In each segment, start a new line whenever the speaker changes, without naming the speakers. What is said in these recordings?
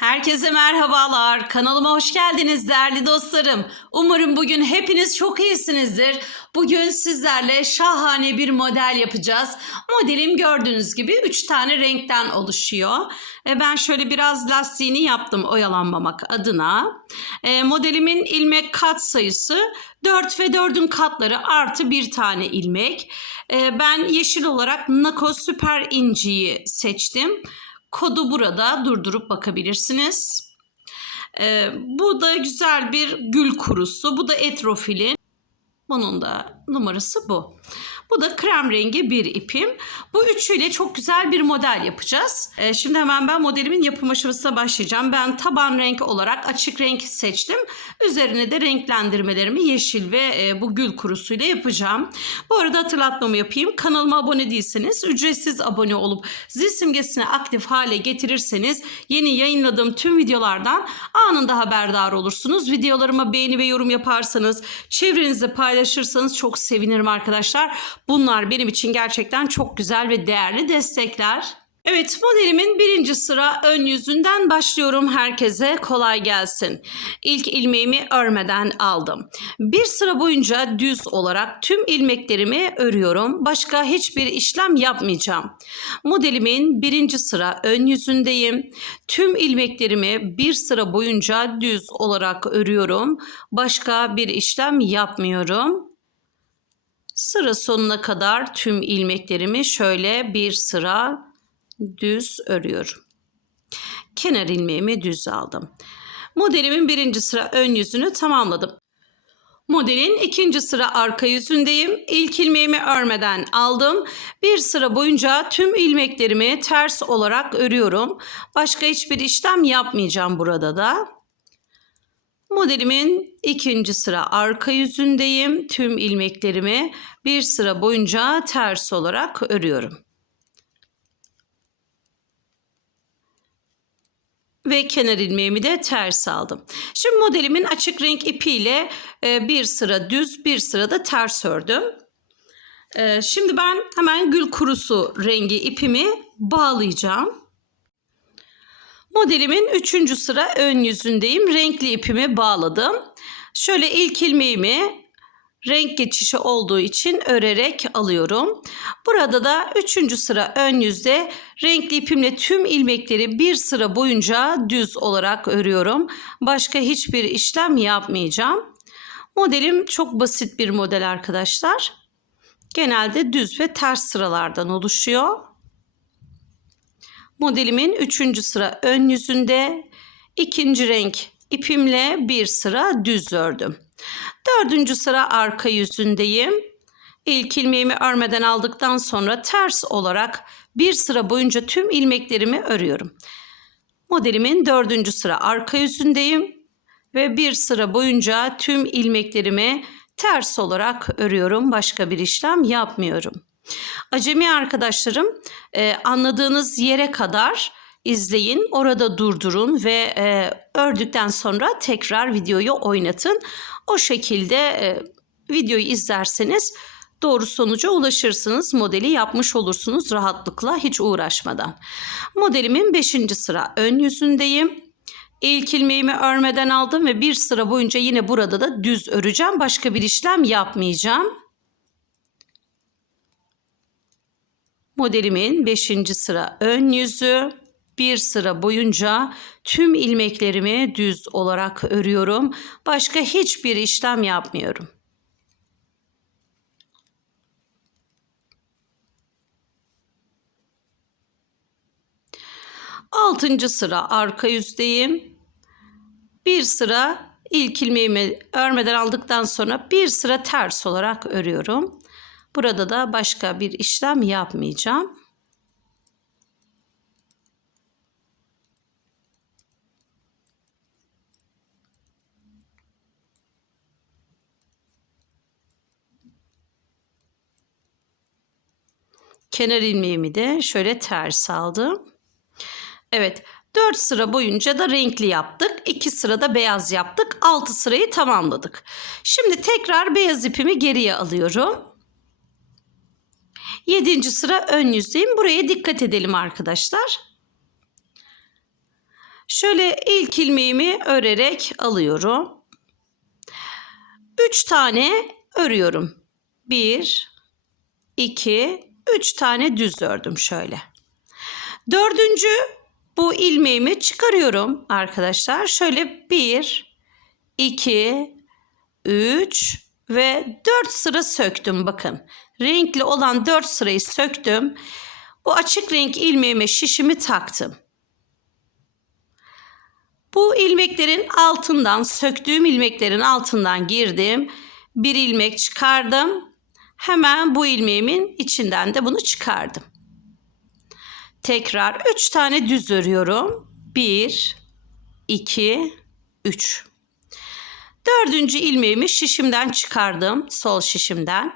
Herkese merhabalar. Kanalıma hoş geldiniz değerli dostlarım. Umarım bugün hepiniz çok iyisinizdir. Bugün sizlerle şahane bir model yapacağız. Modelim gördüğünüz gibi 3 tane renkten oluşuyor. E, ben şöyle biraz lastiğini yaptım oyalanmamak adına. E, modelimin ilmek kat sayısı 4 ve 4'ün katları artı bir tane ilmek. E, ben yeşil olarak Nako Süper İnci'yi seçtim. Kodu burada durdurup bakabilirsiniz. Ee, bu da güzel bir gül kurusu. Bu da etrofilin. Bunun da numarası bu. Bu da krem rengi bir ipim. Bu üçüyle çok güzel bir model yapacağız. Ee, şimdi hemen ben modelimin yapım aşamasına başlayacağım. Ben taban renk olarak açık renk seçtim. Üzerine de renklendirmelerimi yeşil ve e, bu gül kurusuyla yapacağım. Bu arada hatırlatmamı yapayım. Kanalıma abone değilseniz ücretsiz abone olup zil simgesini aktif hale getirirseniz yeni yayınladığım tüm videolardan anında haberdar olursunuz. Videolarıma beğeni ve yorum yaparsanız, çevrenizde paylaşırsanız çok sevinirim arkadaşlar. Bunlar benim için gerçekten çok güzel ve değerli destekler. Evet modelimin birinci sıra ön yüzünden başlıyorum. Herkese kolay gelsin. İlk ilmeğimi örmeden aldım. Bir sıra boyunca düz olarak tüm ilmeklerimi örüyorum. Başka hiçbir işlem yapmayacağım. Modelimin birinci sıra ön yüzündeyim. Tüm ilmeklerimi bir sıra boyunca düz olarak örüyorum. Başka bir işlem yapmıyorum. Sıra sonuna kadar tüm ilmeklerimi şöyle bir sıra düz örüyorum. Kenar ilmeğimi düz aldım. Modelimin birinci sıra ön yüzünü tamamladım. Modelin ikinci sıra arka yüzündeyim. İlk ilmeğimi örmeden aldım. Bir sıra boyunca tüm ilmeklerimi ters olarak örüyorum. Başka hiçbir işlem yapmayacağım burada da. Modelimin ikinci sıra arka yüzündeyim. Tüm ilmeklerimi bir sıra boyunca ters olarak örüyorum. Ve kenar ilmeğimi de ters aldım. Şimdi modelimin açık renk ipiyle e, bir sıra düz bir sıra da ters ördüm. E, Şimdi ben hemen gül kurusu rengi ipimi bağlayacağım. Modelimin üçüncü sıra ön yüzündeyim. Renkli ipimi bağladım. Şöyle ilk ilmeğimi renk geçişi olduğu için örerek alıyorum. Burada da üçüncü sıra ön yüzde renkli ipimle tüm ilmekleri bir sıra boyunca düz olarak örüyorum. Başka hiçbir işlem yapmayacağım. Modelim çok basit bir model arkadaşlar. Genelde düz ve ters sıralardan oluşuyor. Modelimin üçüncü sıra ön yüzünde ikinci renk ipimle bir sıra düz ördüm. Dördüncü sıra arka yüzündeyim. İlk ilmeğimi örmeden aldıktan sonra ters olarak bir sıra boyunca tüm ilmeklerimi örüyorum. Modelimin dördüncü sıra arka yüzündeyim ve bir sıra boyunca tüm ilmeklerimi ters olarak örüyorum. Başka bir işlem yapmıyorum. Acemi arkadaşlarım e, anladığınız yere kadar izleyin, orada durdurun ve e, ördükten sonra tekrar videoyu oynatın. O şekilde e, videoyu izlerseniz doğru sonuca ulaşırsınız. Modeli yapmış olursunuz rahatlıkla hiç uğraşmadan. Modelimin 5. sıra ön yüzündeyim. İlk ilmeğimi örmeden aldım ve bir sıra boyunca yine burada da düz öreceğim. Başka bir işlem yapmayacağım. Modelimin 5. sıra ön yüzü bir sıra boyunca tüm ilmeklerimi düz olarak örüyorum. Başka hiçbir işlem yapmıyorum. Altıncı sıra arka yüzdeyim. Bir sıra ilk ilmeğimi örmeden aldıktan sonra bir sıra ters olarak örüyorum. Burada da başka bir işlem yapmayacağım. Kenar ilmeğimi de şöyle ters aldım. Evet 4 sıra boyunca da renkli yaptık. 2 sırada beyaz yaptık. 6 sırayı tamamladık. Şimdi tekrar beyaz ipimi geriye alıyorum. 7. sıra ön yüzdeyim. Buraya dikkat edelim arkadaşlar. Şöyle ilk ilmeğimi örerek alıyorum. Üç tane örüyorum. Bir, iki, üç tane düz ördüm şöyle. Dördüncü bu ilmeğimi çıkarıyorum arkadaşlar. Şöyle bir, iki, üç ve dört sıra söktüm bakın. Renkli olan dört sırayı söktüm. Bu açık renk ilmeğime şişimi taktım. Bu ilmeklerin altından, söktüğüm ilmeklerin altından girdim. Bir ilmek çıkardım. Hemen bu ilmeğimin içinden de bunu çıkardım. Tekrar 3 tane düz örüyorum. 1, 2, 3. Dördüncü ilmeğimi şişimden çıkardım. Sol şişimden.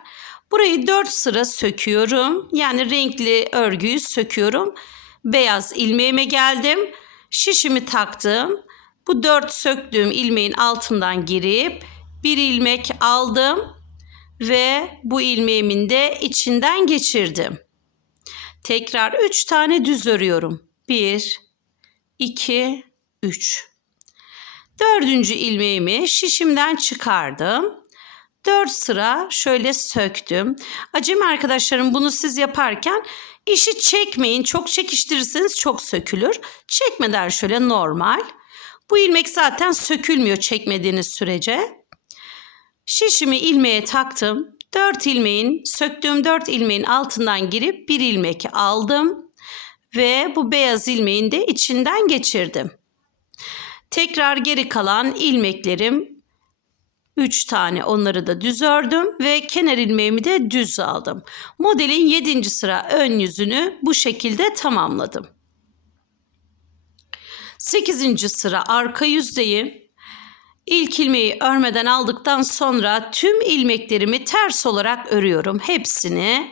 Burayı 4 sıra söküyorum. Yani renkli örgüyü söküyorum. Beyaz ilmeğime geldim. Şişimi taktım. Bu 4 söktüğüm ilmeğin altından girip bir ilmek aldım ve bu ilmeğimin de içinden geçirdim. Tekrar 3 tane düz örüyorum. 1 2 3 Dördüncü ilmeğimi şişimden çıkardım. 4 sıra şöyle söktüm. Acemi arkadaşlarım bunu siz yaparken işi çekmeyin. Çok çekiştirirseniz çok sökülür. Çekmeden şöyle normal. Bu ilmek zaten sökülmüyor çekmediğiniz sürece. Şişimi ilmeğe taktım. 4 ilmeğin, söktüğüm 4 ilmeğin altından girip bir ilmek aldım ve bu beyaz ilmeğin de içinden geçirdim. Tekrar geri kalan ilmeklerim 3 tane onları da düz ördüm ve kenar ilmeğimi de düz aldım. Modelin 7. sıra ön yüzünü bu şekilde tamamladım. 8. sıra arka yüzdeyim. İlk ilmeği örmeden aldıktan sonra tüm ilmeklerimi ters olarak örüyorum. Hepsini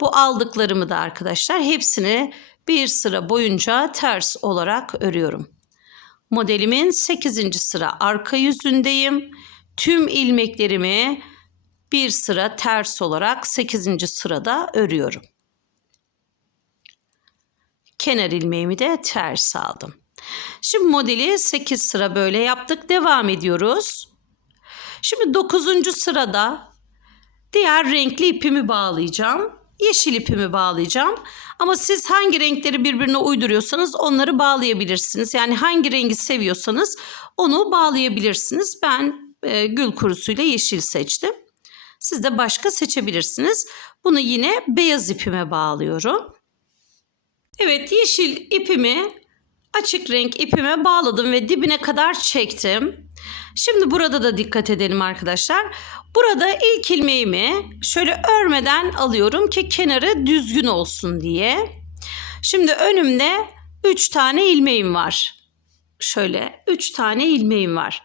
bu aldıklarımı da arkadaşlar hepsini bir sıra boyunca ters olarak örüyorum. Modelimin 8. sıra arka yüzündeyim. Tüm ilmeklerimi bir sıra ters olarak 8. sırada örüyorum. Kenar ilmeğimi de ters aldım. Şimdi modeli 8 sıra böyle yaptık. Devam ediyoruz. Şimdi 9. sırada diğer renkli ipimi bağlayacağım. Yeşil ipimi bağlayacağım. Ama siz hangi renkleri birbirine uyduruyorsanız onları bağlayabilirsiniz. Yani hangi rengi seviyorsanız onu bağlayabilirsiniz. Ben e, gül kurusuyla yeşil seçtim. Siz de başka seçebilirsiniz. Bunu yine beyaz ipime bağlıyorum. Evet yeşil ipimi açık renk ipime bağladım ve dibine kadar çektim. Şimdi burada da dikkat edelim arkadaşlar. Burada ilk ilmeğimi şöyle örmeden alıyorum ki kenarı düzgün olsun diye. Şimdi önümde 3 tane ilmeğim var. Şöyle 3 tane ilmeğim var.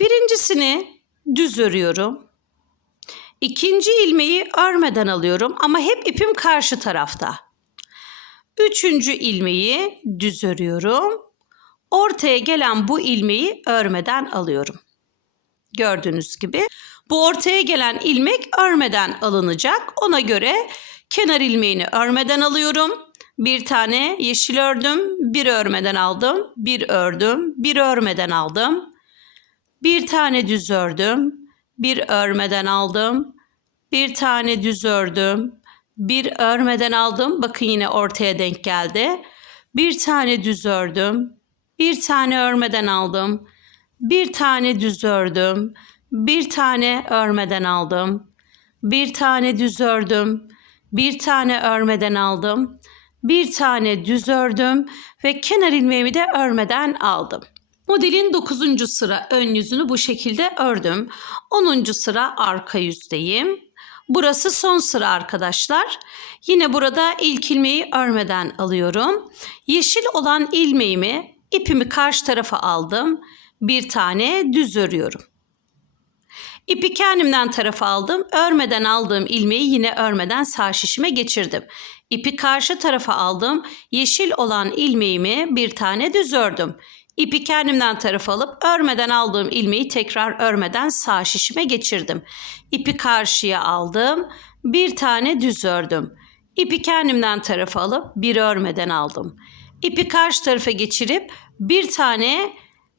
Birincisini düz örüyorum. İkinci ilmeği örmeden alıyorum ama hep ipim karşı tarafta. Üçüncü ilmeği düz örüyorum. Ortaya gelen bu ilmeği örmeden alıyorum. Gördüğünüz gibi bu ortaya gelen ilmek örmeden alınacak. Ona göre kenar ilmeğini örmeden alıyorum. Bir tane yeşil ördüm, bir örmeden aldım, bir ördüm, bir örmeden aldım. Bir tane düz ördüm, bir örmeden aldım, bir tane düz ördüm, bir örmeden aldım. Bakın yine ortaya denk geldi. Bir tane düz ördüm. Bir tane örmeden aldım. Bir tane düz ördüm. Bir tane örmeden aldım. Bir tane düz ördüm. Bir tane örmeden aldım. Bir tane düz ördüm ve kenar ilmeğimi de örmeden aldım. Modelin 9. sıra ön yüzünü bu şekilde ördüm. 10. sıra arka yüzdeyim. Burası son sıra arkadaşlar. Yine burada ilk ilmeği örmeden alıyorum. Yeşil olan ilmeğimi ipimi karşı tarafa aldım. Bir tane düz örüyorum. İpi kendimden tarafa aldım. Örmeden aldığım ilmeği yine örmeden sağ şişime geçirdim. İpi karşı tarafa aldım. Yeşil olan ilmeğimi bir tane düz ördüm. İpi kendimden tarafa alıp örmeden aldığım ilmeği tekrar örmeden sağ şişime geçirdim. İpi karşıya aldım. Bir tane düz ördüm. İpi kendimden tarafa alıp bir örmeden aldım. İpi karşı tarafa geçirip bir tane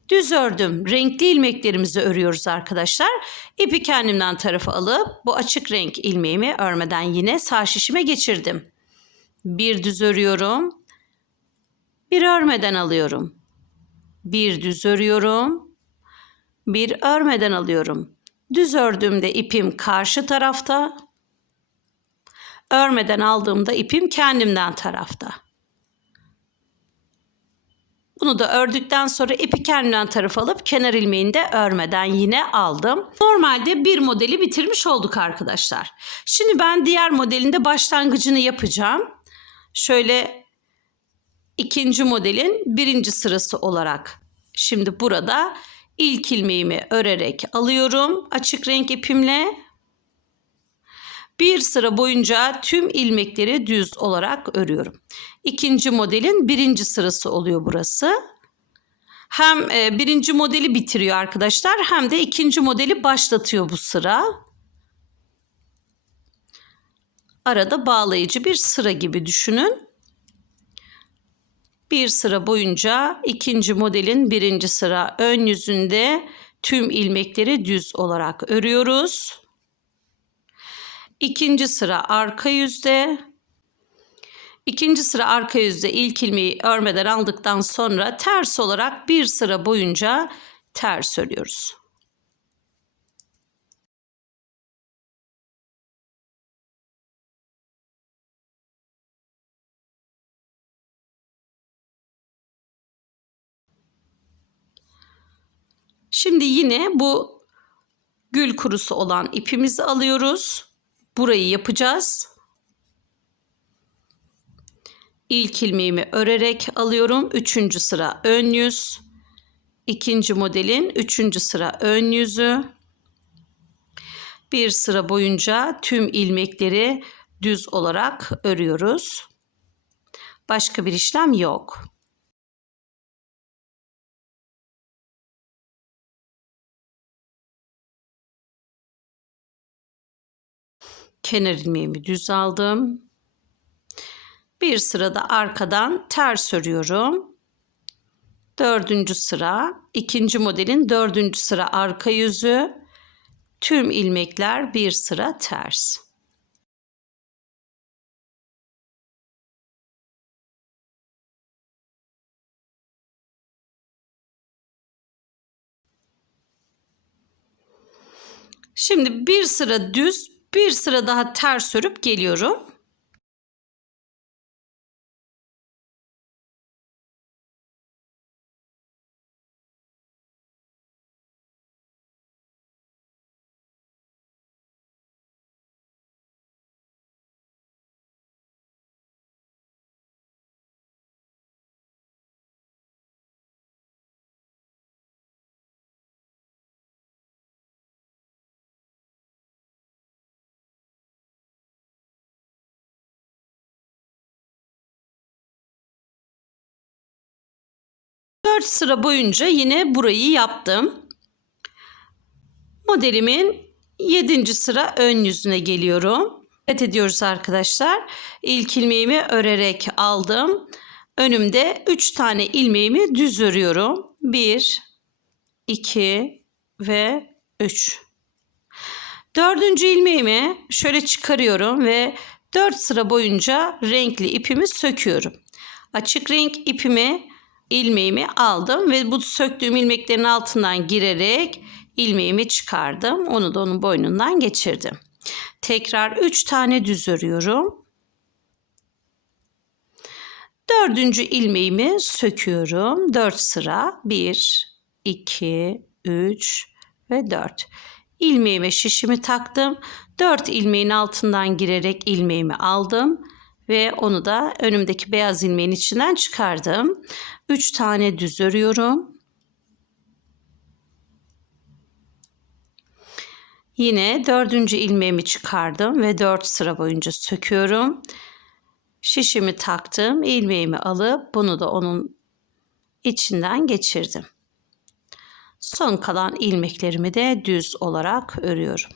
düz ördüm. Renkli ilmeklerimizi örüyoruz arkadaşlar. İpi kendimden tarafa alıp bu açık renk ilmeğimi örmeden yine sağ şişime geçirdim. Bir düz örüyorum. Bir örmeden alıyorum. Bir düz örüyorum. Bir örmeden alıyorum. Düz ördüğümde ipim karşı tarafta. Örmeden aldığımda ipim kendimden tarafta. Bunu da ördükten sonra ipi kendimden tarafa alıp kenar ilmeğini de örmeden yine aldım. Normalde bir modeli bitirmiş olduk arkadaşlar. Şimdi ben diğer modelinde başlangıcını yapacağım. Şöyle ikinci modelin birinci sırası olarak. Şimdi burada ilk ilmeğimi örerek alıyorum açık renk ipimle. Bir sıra boyunca tüm ilmekleri düz olarak örüyorum. İkinci modelin birinci sırası oluyor burası. Hem e, birinci modeli bitiriyor arkadaşlar hem de ikinci modeli başlatıyor bu sıra. Arada bağlayıcı bir sıra gibi düşünün. Bir sıra boyunca ikinci modelin birinci sıra ön yüzünde tüm ilmekleri düz olarak örüyoruz. İkinci sıra arka yüzde. İkinci sıra arka yüzde ilk ilmeği örmeden aldıktan sonra ters olarak bir sıra boyunca ters örüyoruz. Şimdi yine bu gül kurusu olan ipimizi alıyoruz. Burayı yapacağız. İlk ilmeğimi örerek alıyorum. Üçüncü sıra ön yüz. İkinci modelin üçüncü sıra ön yüzü. Bir sıra boyunca tüm ilmekleri düz olarak örüyoruz. Başka bir işlem yok. kenar ilmeğimi düz aldım. Bir sırada arkadan ters örüyorum. Dördüncü sıra, ikinci modelin dördüncü sıra arka yüzü. Tüm ilmekler bir sıra ters. Şimdi bir sıra düz, bir sıra daha ters örüp geliyorum. Dört sıra boyunca yine burayı yaptım. Modelimin yedinci sıra ön yüzüne geliyorum. Dikkat ediyoruz arkadaşlar. İlk ilmeğimi örerek aldım. Önümde 3 tane ilmeğimi düz örüyorum. 1, 2 ve 3. Dördüncü ilmeğimi şöyle çıkarıyorum ve 4 sıra boyunca renkli ipimi söküyorum. Açık renk ipimi ilmeğimi aldım ve bu söktüğüm ilmeklerin altından girerek ilmeğimi çıkardım. Onu da onun boynundan geçirdim. Tekrar 3 tane düz örüyorum. Dördüncü ilmeğimi söküyorum. 4 sıra 1, 2, 3 ve 4. İlmeğime şişimi taktım. 4 ilmeğin altından girerek ilmeğimi aldım ve onu da önümdeki beyaz ilmeğin içinden çıkardım. 3 tane düz örüyorum. Yine dördüncü ilmeğimi çıkardım ve 4 sıra boyunca söküyorum. Şişimi taktım. ilmeğimi alıp bunu da onun içinden geçirdim. Son kalan ilmeklerimi de düz olarak örüyorum.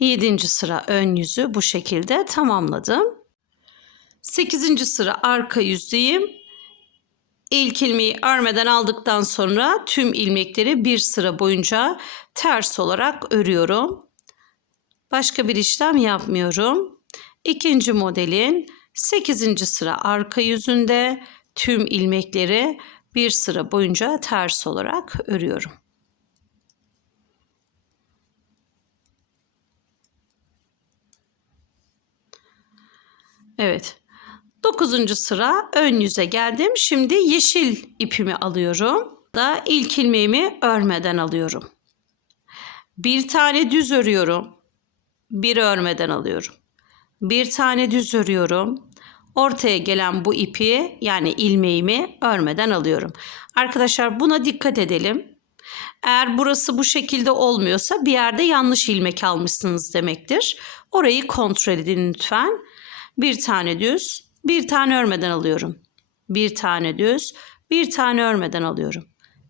7. sıra ön yüzü bu şekilde tamamladım. 8. sıra arka yüzdeyim. İlk ilmeği örmeden aldıktan sonra tüm ilmekleri bir sıra boyunca ters olarak örüyorum. Başka bir işlem yapmıyorum. İkinci modelin 8. sıra arka yüzünde tüm ilmekleri bir sıra boyunca ters olarak örüyorum. Evet. 9. sıra ön yüze geldim. Şimdi yeşil ipimi alıyorum. Da ilk ilmeğimi örmeden alıyorum. Bir tane düz örüyorum. Bir örmeden alıyorum. Bir tane düz örüyorum. Ortaya gelen bu ipi yani ilmeğimi örmeden alıyorum. Arkadaşlar buna dikkat edelim. Eğer burası bu şekilde olmuyorsa bir yerde yanlış ilmek almışsınız demektir. Orayı kontrol edin lütfen. Bir tane düz, bir tane örmeden alıyorum. Bir tane düz, bir tane örmeden alıyorum.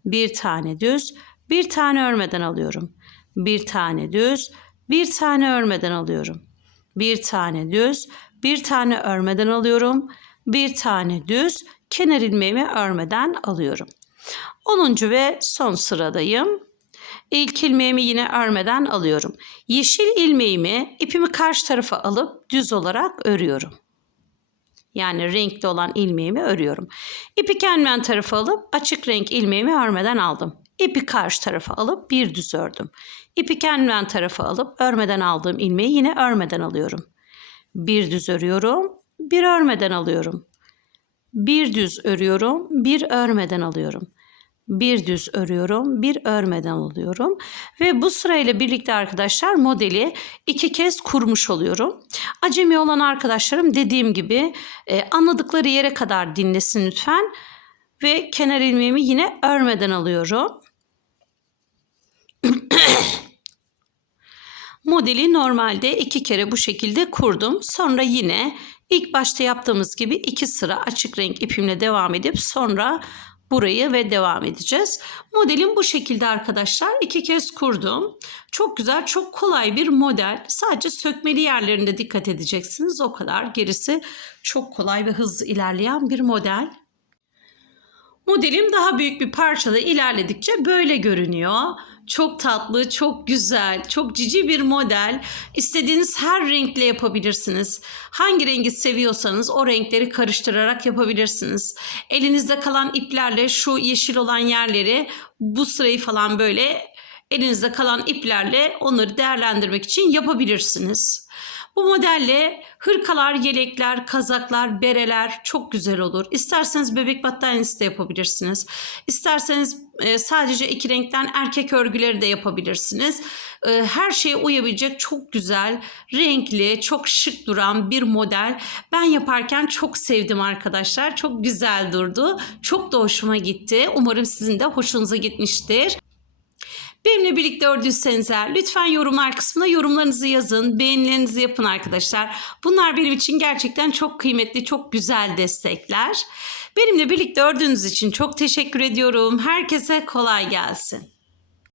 Bir tane düz, bir tane örmeden alıyorum. Bir tane düz, bir tane örmeden alıyorum. Bir tane düz, bir tane örmeden alıyorum. Bir tane düz, kenar ilmeğimi örmeden alıyorum. 10. ve son sıradayım. İlk ilmeğimi yine örmeden alıyorum. Yeşil ilmeğimi ipimi karşı tarafa alıp düz olarak örüyorum. Yani renkli olan ilmeğimi örüyorum. İpi kendi tarafa alıp açık renk ilmeğimi örmeden aldım. İpi karşı tarafa alıp bir düz ördüm. İpi kendi tarafa alıp örmeden aldığım ilmeği yine örmeden alıyorum. Bir düz örüyorum, bir örmeden alıyorum. Bir düz örüyorum, bir örmeden alıyorum bir düz örüyorum, bir örmeden alıyorum ve bu sırayla birlikte arkadaşlar modeli iki kez kurmuş oluyorum. Acemi olan arkadaşlarım dediğim gibi e, anladıkları yere kadar dinlesin lütfen ve kenar ilmeğimi yine örmeden alıyorum. Modeli normalde iki kere bu şekilde kurdum. Sonra yine ilk başta yaptığımız gibi iki sıra açık renk ipimle devam edip sonra burayı ve devam edeceğiz. Modelim bu şekilde arkadaşlar. İki kez kurdum. Çok güzel, çok kolay bir model. Sadece sökmeli yerlerinde dikkat edeceksiniz. O kadar. Gerisi çok kolay ve hızlı ilerleyen bir model. Modelim daha büyük bir parçada ilerledikçe böyle görünüyor. Çok tatlı, çok güzel, çok cici bir model. İstediğiniz her renkle yapabilirsiniz. Hangi rengi seviyorsanız o renkleri karıştırarak yapabilirsiniz. Elinizde kalan iplerle şu yeşil olan yerleri bu sırayı falan böyle elinizde kalan iplerle onları değerlendirmek için yapabilirsiniz. Bu modelle hırkalar, yelekler, kazaklar, bereler çok güzel olur. İsterseniz bebek battaniyesi de yapabilirsiniz. İsterseniz e, sadece iki renkten erkek örgüleri de yapabilirsiniz. E, her şeye uyabilecek çok güzel, renkli, çok şık duran bir model. Ben yaparken çok sevdim arkadaşlar. Çok güzel durdu. Çok da hoşuma gitti. Umarım sizin de hoşunuza gitmiştir. Benimle birlikte ördüyseniz eğer lütfen yorumlar kısmına yorumlarınızı yazın, beğenilerinizi yapın arkadaşlar. Bunlar benim için gerçekten çok kıymetli, çok güzel destekler. Benimle birlikte ördüğünüz için çok teşekkür ediyorum. Herkese kolay gelsin.